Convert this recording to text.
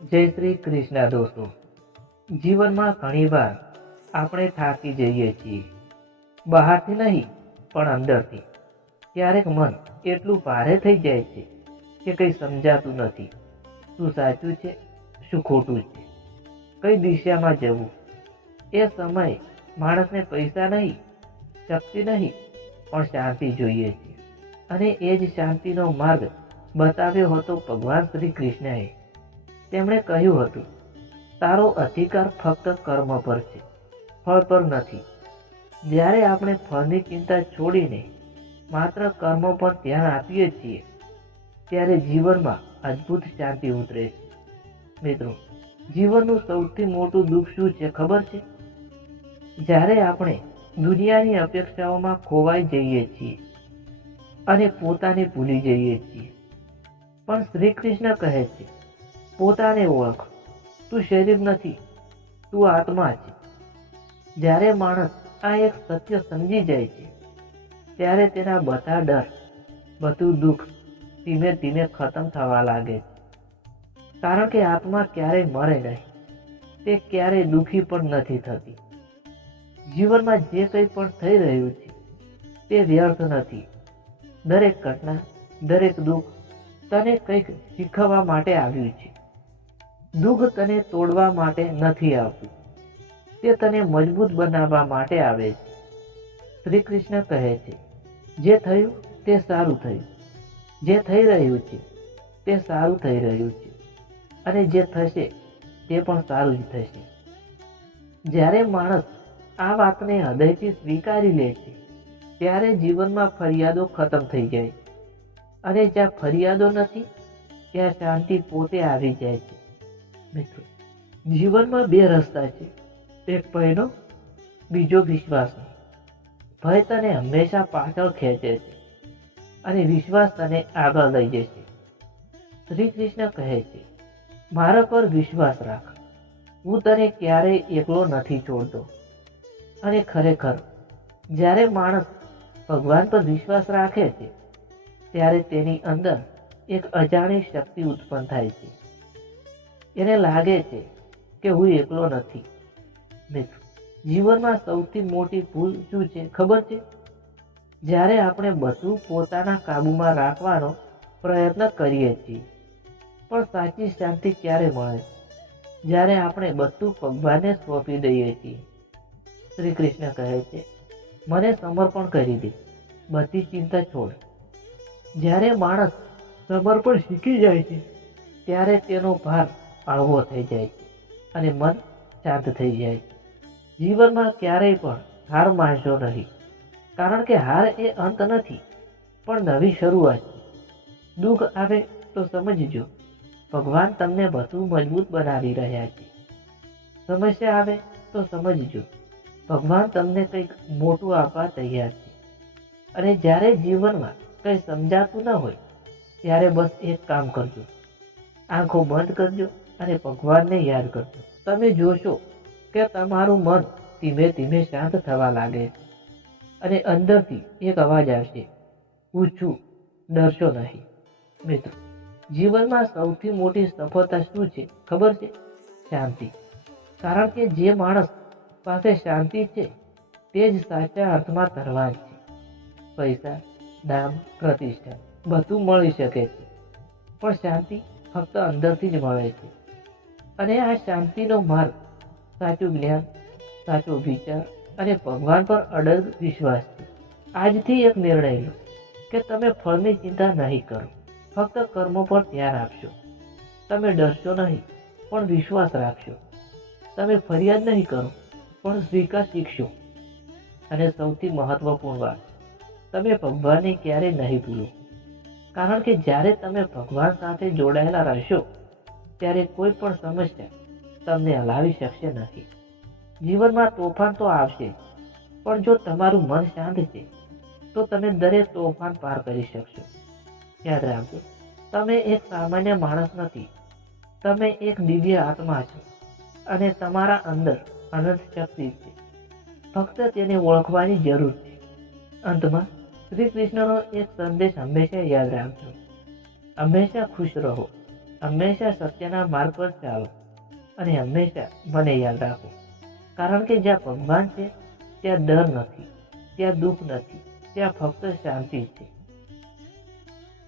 જય શ્રી કૃષ્ણ દોસ્તો. જીવનમાં ઘણીવાર આપણે થાકી જઈએ છીએ, બહારથી નહીં પણ અંદરથી. ક્યારેક મન એટલું ભારે થઈ જાય છે કે કંઈ સમજાતું નથી. શું સાચું છે, શું ખોટું છે, કઈ દિશામાં જવું. એ સમયે માણસને પૈસા નહીં, શક્તિ નહીં, પણ શાંતિ જોઈએ છે. અને એ જ શાંતિનો માર્ગ બતાવ્યો હતો ભગવાન શ્રી કૃષ્ણએ. તેમણે કહ્યું હતું, તારો અધિકાર ફક્ત કર્મ પર છે, ફળ પર નથી. જ્યારે આપણે ફળની ચિંતા છોડીને માત્ર કર્મ પર ધ્યાન આપીએ છીએ, ત્યારે જીવનમાં અદ્ભુત શાંતિ ઉતરે છે. મિત્રો, જીવનનું સૌથી મોટું દુઃખ શું છે ખબર છે? જ્યારે આપણે દુનિયાની અપેક્ષાઓમાં ખોવાઈ જઈએ છીએ અને પોતાને ભૂલી જઈએ છીએ. પણ શ્રી કૃષ્ણ કહે છે, પોતાને ઓળખ, તું શરીર નથી, તું આત્મા છે. જ્યારે માણસ આ એક સત્ય સમજી જાય છે, ત્યારે તેના બધા ડર, બધું દુઃખ ધીમે ધીમે ખતમ થવા લાગે છે. કારણ કે આત્મા ક્યારેય મરે નહીં, તે ક્યારેય દુઃખી પણ નથી થતી. જીવનમાં જે કંઈ પણ થઈ રહ્યું છે તે વ્યર્થ નથી. દરેક ઘટના, દરેક દુઃખ તને કંઈક શીખવવા માટે આવ્યું છે. દુઃખ તને તોડવા માટે નથી આવતું, તે તને મજબૂત બનાવવા માટે આવે છે. શ્રી કૃષ્ણ કહે છે, જે થયું તે સારું થયું, જે થઈ રહ્યું છે તે સારું થઈ રહ્યું છે, અને જે થશે તે પણ સારું જ થશે. જ્યારે માણસ આ વાતને હૃદયથી સ્વીકારી લે છે, ત્યારે જીવનમાં ફરિયાદો ખતમ થઈ જાય છે. અને જ્યાં ફરિયાદો નથી, ત્યાં શાંતિ પોતે આવી જાય છે. મિત્રો, જીવનમાં બે રસ્તા છે, એક ભયનો, બીજો વિશ્વાસનો. ભય તને હંમેશા પાછળ ખેંચે છે અને વિશ્વાસ તને આગળ લઈ જશે. શ્રી કૃષ્ણ કહે છે, મારા પર વિશ્વાસ રાખ, હું તને ક્યારેય એકલો નથી છોડતો. અને ખરેખર જ્યારે માણસ ભગવાન પર વિશ્વાસ રાખે છે, ત્યારે તેની અંદર એક અજાણી શક્તિ ઉત્પન્ન થાય છે. એને લાગે છે કે હું એકલો નથી. મિત્રો, જીવનમાં સૌથી મોટી ભૂલ શું છે ખબર છે? જ્યારે આપણે બધું પોતાના કાબૂમાં રાખવાનો પ્રયત્ન કરીએ છીએ. પણ સાચી શાંતિ ક્યારે મળે? જ્યારે આપણે બધું ભગવાનને સોંપી દઈએ છીએ. શ્રી કૃષ્ણ કહે છે, મને સમર્પણ કરી દે, બધી ચિંતા છોડ. જ્યારે માણસ સમર્પણ શીખી જાય છે, ત્યારે તેનો ભાર હળવો થઈ જાય છે અને મન શાંત થઈ જાય છે. જીવનમાં ક્યારેય પણ હાર માનશો નહીં, કારણ કે હાર એ અંત નથી, પણ નવી શરૂઆત છે. દુઃખ આવે તો સમજજો, ભગવાન તમને બધું મજબૂત બનાવી રહ્યા છે. સમસ્યા આવે તો સમજજો, ભગવાન તમને કંઈક મોટું આપવા તૈયાર છે. અને જ્યારે જીવનમાં કંઈ સમજાતું ન હોય, ત્યારે બસ એક કામ કરજો, આંખો બંધ કરજો અને ભગવાનને યાદ કરજો. તમે જોશો કે તમારું મન ધીમે ધીમે શાંત થવા લાગે છે અને અંદરથી એક અવાજ આવશે, હું છું, ડરશો નહીં. મિત્રો, જીવનમાં સૌથી મોટી સફળતા શું છે ખબર છે? શાંતિ. કારણ કે જે માણસ પાસે શાંતિ છે, તે જ સાચા અર્થમાં ધનવાન છે. પૈસા, નામ, પ્રતિષ્ઠા બધું મળી શકે છે, પણ શાંતિ ફક્ત અંદરથી જ મળે છે. અને આ શાંતિનો માર્ગ સાચું જ્ઞાન, સાચો વિચાર અને ભગવાન પર અડગ વિશ્વાસ છે. આજથી એક નિર્ણય લો કે તમે ફળની ચિંતા નહીં કરો, ફક્ત કર્મો પર ધ્યાન આપશો. તમે ડરશો નહીં, પણ વિશ્વાસ રાખશો. તમે ફરિયાદ નહીં કરો, પણ સ્વીકાર શીખશો. અને સૌથી મહત્વપૂર્ણ વાત, તમે ભગવાનને ક્યારેય નહીં ભૂલો. કારણ કે જ્યારે તમે ભગવાન સાથે જોડાયેલા રહેશો, ત્યારે કોઈ પણ સમસ્યા તમને હલાવી શકશે નહીં. જીવનમાં તોફાન તો આવશે, પણ જો તમારું મન શાંત છે, તો તમે દરેક તોફાન પાર કરી શકશો. યાદ રાખજો, તમે એક સામાન્ય માણસ નથી, તમે એક દિવ્ય આત્મા છો અને તમારા અંદર અનંત શક્તિ છે. ફક્ત તેને ઓળખવાની જરૂર છે. અંતમાં શ્રી કૃષ્ણનો એક સંદેશ હંમેશા યાદ રાખજો, હંમેશા ખુશ રહો, હંમેશા સત્યના માર્ગ પર ચાલો અને હંમેશા મને યાદ રાખો, કારણ કે જ્યાં ભગવાન છે ત્યાં ડર નથી, ત્યાં દુઃખ નથી, ત્યાં ફક્ત શાંતિ છે.